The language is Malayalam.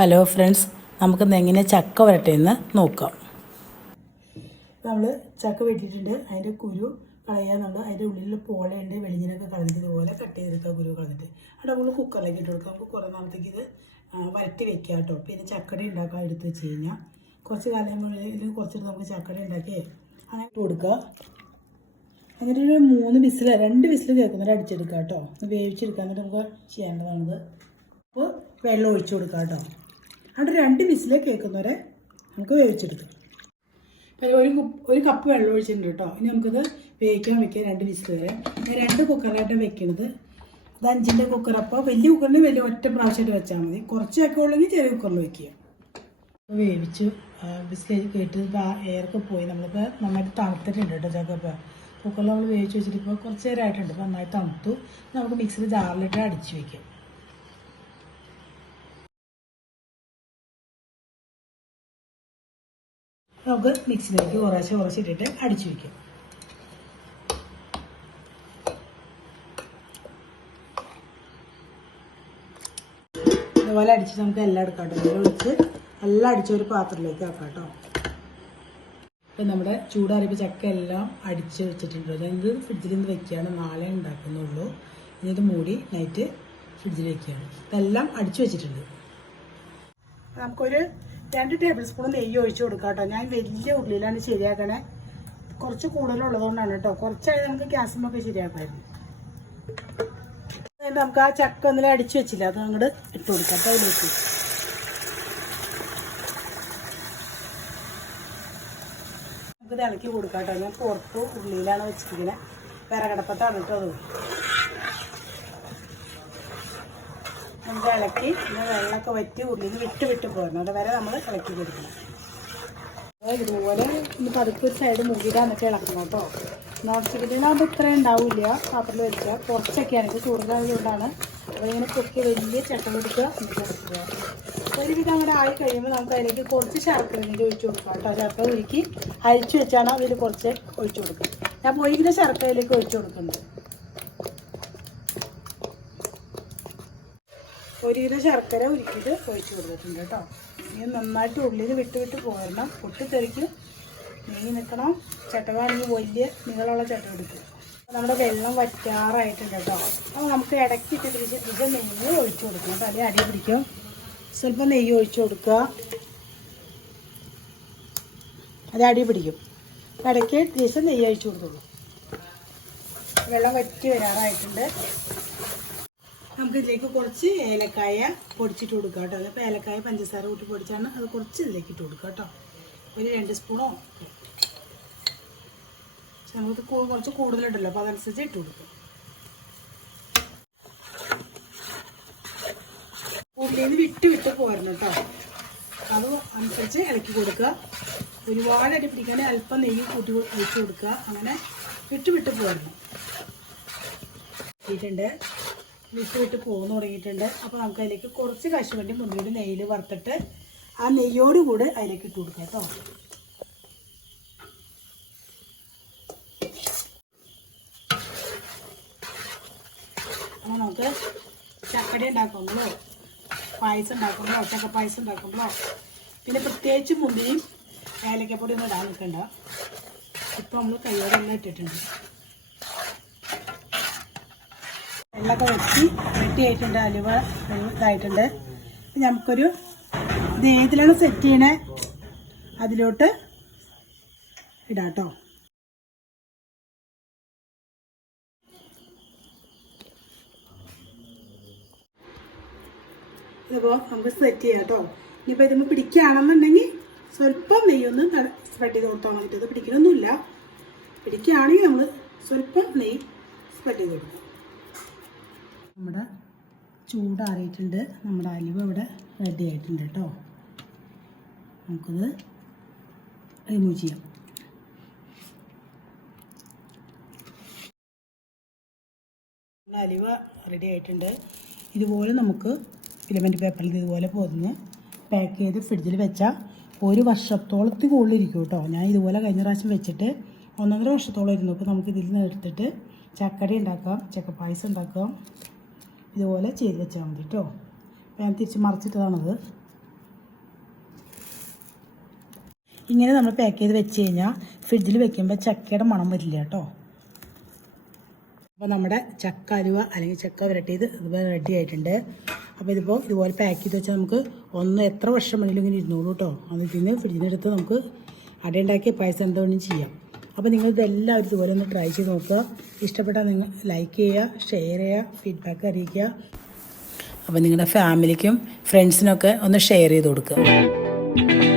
ഹലോ ഫ്രണ്ട്സ്, നമുക്കിന്ന് എങ്ങനെ ചക്ക വരട്ടെയെന്ന് നോക്കാം. നമ്മൾ ചക്ക വെട്ടിയിട്ടുണ്ട്. അതിൻ്റെ കുരു കളയാൻ നമ്മൾ അതിൻ്റെ ഉള്ളിൽ പോളയുണ്ട്, വെളിഞ്ഞിനൊക്കെ കളഞ്ഞതുപോലെ കട്ട് ചെയ്തെടുക്കുക. കുരു കളഞ്ഞിട്ട് അവിടെ നമ്മൾ കുക്കറിലേക്ക് ഇട്ട് കൊടുക്കാം. നമുക്ക് കുറേ നാളത്തേക്ക് ഇത് വരട്ടി വെക്കാം കേട്ടോ. പിന്നെ ചക്കട ഉണ്ടാക്കാൻ എടുത്ത് വെച്ച് കഴിഞ്ഞാൽ കുറച്ച് കാലം ഇതിൽ കുറച്ചിട്ട് നമുക്ക് ചക്കട ഉണ്ടാക്കി അങ്ങനെ ഇട്ട് കൊടുക്കുക. എന്നിട്ട് ഒരു 2 വിസിൽ കേൾക്കുന്നവരെ അടിച്ചെടുക്കുക കേട്ടോ. വേവിച്ചെടുക്കാൻ എന്നിട്ട് നമുക്ക് ചെയ്യേണ്ടതാണിത്. അപ്പോൾ വെള്ളം ഒഴിച്ചു കൊടുക്കുക കേട്ടോ. അവിടെ 2 വിസിൽ കേൾക്കുന്നവരെ നമുക്ക് വേവിച്ചെടുക്കാം. ഒരു കപ്പ് വെള്ളം ഒഴിച്ചിട്ടുണ്ട് കേട്ടോ. ഇനി നമുക്കിത് വേവിക്കാൻ വെക്കാം 2 വിസിൽ വരെ. ഞാൻ 2 കുക്കറായിട്ടാണ് വെക്കുന്നത്. അത് 5-ൻ്റെ കുക്കർ. അപ്പോൾ വലിയ കുക്കറിന് വലിയ ഒറ്റ പ്രാവശ്യമായിട്ട് വെച്ചാൽ മതി. കുറച്ചൊക്കെ ഉള്ളെങ്കിൽ ചെറിയ കുക്കറിൽ വയ്ക്കുക. വേവിച്ചു ബിസ്ക്കറ്റ് കേട്ട് എയറൊക്കെ പോയി. നമ്മളിപ്പോൾ നന്നായിട്ട് തണുത്തിട്ടുണ്ട് കേട്ടോ ചക്ക. ഇപ്പോൾ കുക്കറിൽ നമ്മൾ വേവിച്ച് വെച്ചിട്ട് ഇപ്പോൾ കുറച്ച് നേരമായിട്ടുണ്ട്. ഇപ്പോൾ നന്നായി തണുത്തു. നമുക്ക് മിക്സിയിൽ ജാറിലിട്ട് അടിച്ച് വയ്ക്കാം. നമുക്ക് മിക്സിയിലേക്ക് കുറേശ്ശെ ഇട്ടിട്ട് അടിച്ചു വയ്ക്കാം. ഇതുപോലെ അടിച്ച് നമുക്ക് എല്ലാം എടുക്കാം കേട്ടോ. ഒഴിച്ച് എല്ലാം അടിച്ച ഒരു പാത്രത്തിലേക്ക് ആക്കാം കേട്ടോ. ഇപ്പം നമ്മുടെ ചൂടാറിയപ്പോൾ ചക്ക എല്ലാം അടിച്ച് വെച്ചിട്ടുണ്ട്. ഇത് ഫ്രിഡ്ജിൽ നിന്ന് വെക്കുകയാണ്. നാളെ ഉണ്ടാക്കുന്നുള്ളൂ. ഇനി ഇത് മൂടി നൈറ്റ് ഫ്രിഡ്ജിൽ വെക്കുകയാണ്. ഇതെല്ലാം അടിച്ചു വെച്ചിട്ടുണ്ട്. നമുക്കൊരു 2 ടേബിൾ സ്പൂൺ നെയ്യ് ഒഴിച്ച് കൊടുക്കാം കേട്ടോ. ഞാൻ വലിയ ഉള്ളിലാണ് ശരിയാക്കണേ. കുറച്ച് കൂടുതലുള്ളതുകൊണ്ടാണ് കേട്ടോ. കുറച്ചായി നമുക്ക് ഗ്യാസിനൊക്കെ ശരിയാക്കായിരുന്നു. നമുക്ക് ആ ചക്ക ഒന്നിലും അടിച്ചു വെച്ചില്ല, അത് അങ്ങോട്ട് ഇട്ട് കൊടുക്കാം കേട്ടോ. അതിലേക്ക് നമുക്കിത് ഇളക്കി കൊടുക്കാം കേട്ടോ. ഞാൻ പുറത്ത് ഉള്ളിയിലാണ് വെച്ചിരിക്കുന്നത്. വിറകടപ്പത്താണ് കേട്ടോ അത്. നമുക്ക് ഇളക്കി പിന്നെ വെള്ളമൊക്കെ വറ്റി ഉള്ളിൽ വിട്ട് പോരണം. അവിടെ വരെ നമ്മൾ ഇളക്കി കൊടുക്കണം. ഇതുപോലെ ഇനി പതുക്കെ ഒരു സൈഡ് മുങ്ങിയിട്ടാന്നൊക്കെ ഇളക്കണം കേട്ടോ. നോൺ സ്റ്റിക്കിലാകുമ്പോൾ ഇത്രയും ഉണ്ടാവില്ല. പാത്രത്തിൽ വെച്ചാൽ കുറച്ചൊക്കെയാണ്. ഇത് കൂടുതലായതുകൊണ്ടാണ്. അപ്പോൾ ഇങ്ങനെ പൊക്കി വലിയ ചട്ട കൊടുക്കുക. ഒരുവിധം അങ്ങനെ ആയി കഴിയുമ്പോൾ നമുക്ക് അതിലേക്ക് കുറച്ച് ശർക്കര ഒഴിച്ച് കൊടുക്കാം കേട്ടോ. ശർക്കര ഉരുക്കി അരിച്ചു വെച്ചാണ് അതിൽ കുറച്ച് ഒഴിച്ചു കൊടുക്കുക. ഞാൻ പോയിങ്ങനെ ശർക്കരയിലേക്ക് ഒഴിച്ചു കൊടുക്കുന്നുണ്ട്. 1 കിലോ ശർക്കര ഉരുക്കിയിട്ട് ഒഴിച്ച് കൊടുത്തിട്ടുണ്ട് കേട്ടോ. ഇനി നന്നായിട്ട് ഉള്ളിൽ വിട്ട് പോരണം. പൊട്ടിത്തെറിക്ക് നെയ്യ് നിൽക്കണം. ചട്ടകാണെങ്കിൽ വലിയ നീളമുള്ള ചട്ട എടുക്കും. നമ്മുടെ വെള്ളം വറ്റാറായിട്ടുണ്ട് കേട്ടോ. അപ്പോൾ നമുക്ക് ഇടയ്ക്കിട്ട് ഇത് നെയ്യ് ഒഴിച്ചു കൊടുക്കണം കേട്ടോ. അല്ലെങ്കിൽ അടി പിടിക്കും. സ്വല്പം നെയ്യ് ഒഴിച്ചു കൊടുക്കുക. അത് അടി പിടിക്കും. ഇടയ്ക്ക് ദിവസം നെയ്യ് ഒഴിച്ചു കൊടുക്കുള്ളൂ. വെള്ളം വറ്റി വരാറായിട്ടുണ്ട്. നമുക്ക് ഇതിലേക്ക് കുറച്ച് ഏലക്കായ പൊടിച്ചിട്ട് കൊടുക്കാം കേട്ടോ. അപ്പോൾ ഏലക്കായ പഞ്ചസാര കൂട്ടി പൊടിച്ചാണ്. അത് കുറച്ച് ഇതിലേക്ക് ഇട്ട് കൊടുക്കാം കേട്ടോ. ഒരു 2 സ്പൂണോ ഒക്കെ. നമുക്ക് കുറച്ച് കൂടുതലുണ്ടല്ലോ, അപ്പോൾ അതനുസരിച്ച് ഇട്ട് കൊടുക്കും. ഉള്ളിൽ നിന്ന് വിട്ട് പോരണം കേട്ടോ. അത് അനുസരിച്ച് ഇളക്കി കൊടുക്കുക. ഒരുപാട് അടി പിടിക്കാൻ അല്പം നെയ്യ് കൂട്ടി ഒഴിച്ച് കൊടുക്കുക. അങ്ങനെ വിട്ട് പോരണം. ഇട്ടുണ്ട് വിട്ട് പോകുന്നു തുടങ്ങിയിട്ടുണ്ട്. അപ്പോൾ നമുക്ക് അതിലേക്ക് കുറച്ച് കശുവണ്ടി മുന്തിരി നെയ്യിൽ വറുത്തിട്ട് ആ നെയ്യോട് കൂടെ അതിലേക്ക് ഇട്ട് കൊടുക്കാം കേട്ടോ. അപ്പോൾ നമുക്ക് ചക്കട ഉണ്ടാക്കുമ്പോഴോ പായസം ഉണ്ടാക്കുമ്പോഴോ ചക്കപ്പായസം ഉണ്ടാക്കുമ്പോഴോ പിന്നെ പ്രത്യേകിച്ച് മുന്തിരിയും ഏലക്കപ്പൊടി ഒന്നും ഇടാൻ നിൽക്കണ്ട. ഇപ്പോൾ നമ്മൾ കയ്യോടെല്ലാം ഇട്ടിട്ടുണ്ട്. വെള്ളമൊക്കെ വെട്ടിയായിട്ടുണ്ട്. അലുവ ഇതായിട്ടുണ്ട്. നമുക്കൊരു ഇത് ഏതിലാണ് സെറ്റ് ചെയ്യണേ അതിലോട്ട് ഇടാം കേട്ടോ. ഇതിപ്പോൾ നമുക്ക് സെറ്റ് ചെയ്യാം കേട്ടോ. ഇനിയിപ്പോൾ ഇതിപ്പോൾ പിടിക്കുകയാണെന്നുണ്ടെങ്കിൽ സ്വല്പം നെയ്യൊന്ന് സ്പ്രെഡ് ചെയ്ത് കൊടുത്താൽ മതി. ഇത് പിടിക്കണമൊന്നുമില്ല. പിടിക്കുകയാണെങ്കിൽ നമ്മൾ സ്വല്പം നെയ്യ് സ്പ്രെഡ് ചെയ്ത് കൊടുക്കാം. നമ്മുടെ ചൂടാറിയിട്ടുണ്ട്. നമ്മുടെ അലുവ ഇവിടെ റെഡി ആയിട്ടുണ്ട് കേട്ടോ. നമുക്കിത് റിമൂവ് ചെയ്യാം. നമ്മുടെ അലുവ റെഡി ആയിട്ടുണ്ട്. ഇതുപോലെ നമുക്ക് ഫിലമെൻറ്റ് പേപ്പറിൽ ഇതുപോലെ പൊതിഞ്ഞ് പാക്ക് ചെയ്ത് ഫ്രിഡ്ജിൽ വെച്ചാൽ 1 വർഷത്തോളത്തിൽ കൂടുതലിരിക്കും കേട്ടോ. ഞാൻ ഇതുപോലെ കഴിഞ്ഞ പ്രാവശ്യം വെച്ചിട്ട് 1.5 വർഷത്തോളം ഇരുന്നു. അപ്പോൾ നമുക്ക് ഇതിൽ നിന്ന് എടുത്തിട്ട് ചക്കടി ഉണ്ടാക്കാം, ചക്കപ്പായസം ഉണ്ടാക്കാം. ഇതുപോലെ ചെയ്ത് വെച്ചാൽ മതി കേട്ടോ. ഞാൻ തിരിച്ച് മറിച്ചിട്ടതാണത്. ഇങ്ങനെ നമ്മൾ പാക്ക് ചെയ്ത് വെച്ച് കഴിഞ്ഞാൽ ഫ്രിഡ്ജിൽ വെക്കുമ്പോൾ ചക്കയുടെ മണം വരില്ല കേട്ടോ. അപ്പോൾ നമ്മുടെ ചക്ക അലുവ അല്ലെങ്കിൽ ചക്ക വരട്ടിയത് ഇതുപോലെ റെഡി ആയിട്ടുണ്ട്. അപ്പോൾ ഇതുപോലെ പാക്ക് ചെയ്ത് വെച്ചാൽ നമുക്ക് എത്ര വർഷം വേണമെങ്കിലും ഇങ്ങനെ ഇരുന്നോളൂ കേട്ടോ. അത് പിന്നെ ഫ്രിഡ്ജിനെടുത്ത് നമുക്ക് അടയുണ്ടാക്കിയ പായസം എന്താ വേണമെങ്കിലും ചെയ്യാം. അപ്പോൾ നിങ്ങളിതെല്ലാവരും ഇതുപോലെ ഒന്ന് ട്രൈ ചെയ്ത് നോക്കുക. ഇഷ്ടപ്പെട്ടാൽ നിങ്ങൾ ലൈക്ക് ചെയ്യുക, ഷെയർ ചെയ്യുക, ഫീഡ്ബാക്ക് അറിയിക്കുക. അപ്പോൾ നിങ്ങളുടെ ഫാമിലിക്കും ഫ്രണ്ട്സിനൊക്കെ ഒന്ന് ഷെയർ ചെയ്ത് കൊടുക്കുക.